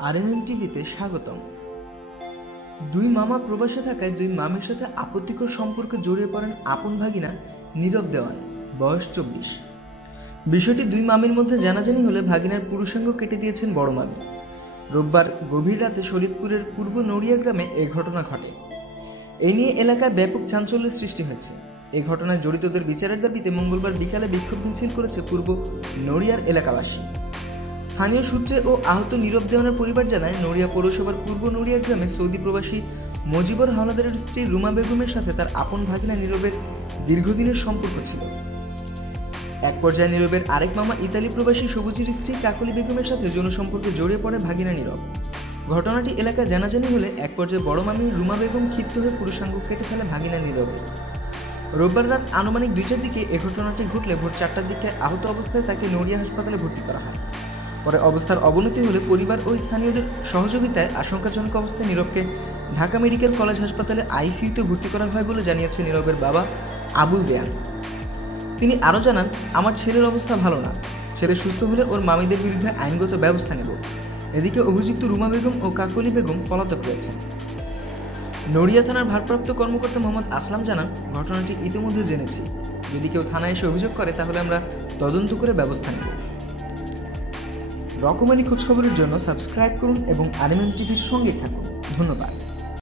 RMM টিভিতে স্বাগতম। দুই মামা প্রবাসে থাকায় দুই মামির সাথে আপত্তিকর সম্পর্কে জড়িয়ে পড়েন আপন ভাগিনা নীরব দেওয়ান, বয়স চব্বিশ। বিষয়টি দুই মামির মধ্যে জানাজানি হলে ভাগিনার পুরুষাঙ্গ কেটে দিয়েছেন বড় মামি। রোববার গভীর রাতে শরীদপুরের পূর্ব নড়িয়া গ্রামে এ ঘটনা ঘটে। এই নিয়ে এলাকায় ব্যাপক চাঞ্চল্যের সৃষ্টি হয়েছে। এই ঘটনায় জড়িতদের বিচারের দাবিতে মঙ্গলবার বিকালে বিক্ষোভ মিছিল করেছে পূর্ব নড়িয়ার এলাকাবাসী। স্থানীয় সূত্রে ও আহত নীরব দেওয়ানের পরিবার জানায়, নড়িয়া পৌরসভার পূর্ব নড়িয়া গ্রামে সৌদি প্রবাসী মজিবর হাওলাদারের স্ত্রী রুমা বেগমের সাথে তার আপন ভাগিনা নীরবের দীর্ঘদিনের সম্পর্ক ছিল। এক পর্যায়ে নীরবের আরেক মামা ইতালি প্রবাসী সবুজের স্ত্রী কাকলি বেগমের সাথে যৌন সম্পর্কে জড়িয়ে পড়ে ভাগিনা নীরব। ঘটনাটি এলাকায় জানাজানি হলে এক পর্যায়ে বড় মামি রুমা বেগম ক্ষিপ্ত হয়ে পুরুষাঙ্গ কেটে ফেলে ভাগিনা নীরবে রোববার রাত আনুমানিক দুইটার দিকে এ ঘটনাটি ঘটলে ভোর চারটার দিকে আহত অবস্থায় তাকে নড়িয়া হাসপাতালে ভর্তি করা হয়। পরে অবস্থার অবনতি হলে পরিবার ও স্থানীয়দের সহযোগিতায় আশঙ্কাজনক অবস্থায় নীরবকে ঢাকা মেডিকেল কলেজ হাসপাতালে আইসিইউতে ভর্তি করা হয় বলে জানিয়েছে নীরবের বাবা আবুল দেয়ান তিনি আরও জানান, আমার ছেলের অবস্থা ভালো না। ছেলে সুস্থ হলে ওর মামিদের বিরুদ্ধে আইনগত ব্যবস্থা নেব। এদিকে অভিযুক্ত রুমা বেগম ও কাকলি বেগম পলাতক রয়েছেন নড়িয়া থানার ভারপ্রাপ্ত কর্মকর্তা মোহাম্মদ আসলাম জানান, ঘটনাটি ইতিমধ্যে জেনেছি। যদি কেউ থানায় এসে অভিযোগ করে, তাহলে আমরা তদন্ত করে ব্যবস্থা নেব। রকমারি খোঁজখবরের জন্য সাবস্ক্রাইব করুন এবং আরএমএম টিভির সঙ্গে থাকুন। ধন্যবাদ।